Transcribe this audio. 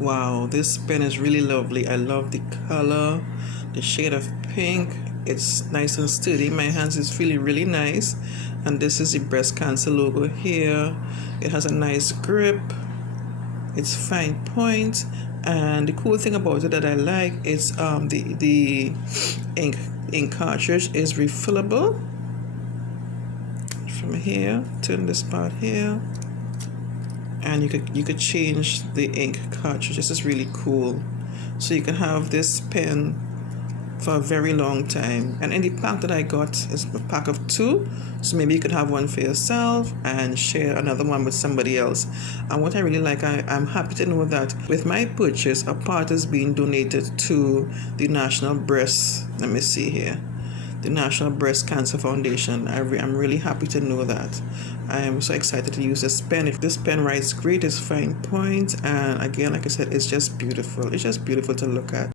Wow, this pen is really lovely. I love the color, the shade of pink. It's nice and sturdy in my hands. It's feeling really nice. And this is the breast cancer logo here. It has a nice grip. It's fine point. And the cool thing about it that I like is the ink cartridge is refillable. From here, turn this part here, and you could change the ink cartridge. This is really cool. So you can have this pen for a very long time. And in the pack that I got is a pack of 2, so maybe you could have one for yourself and share another one with somebody else. And what I really like, I'm happy to know that with my purchase, a part is being donated to the National Breast, let me see here, the National Breast Cancer Foundation. I'm really happy to know that. I am so excited to use this pen. This pen writes great, it's fine point, and again, like I said, it's just beautiful. It's just beautiful to look at.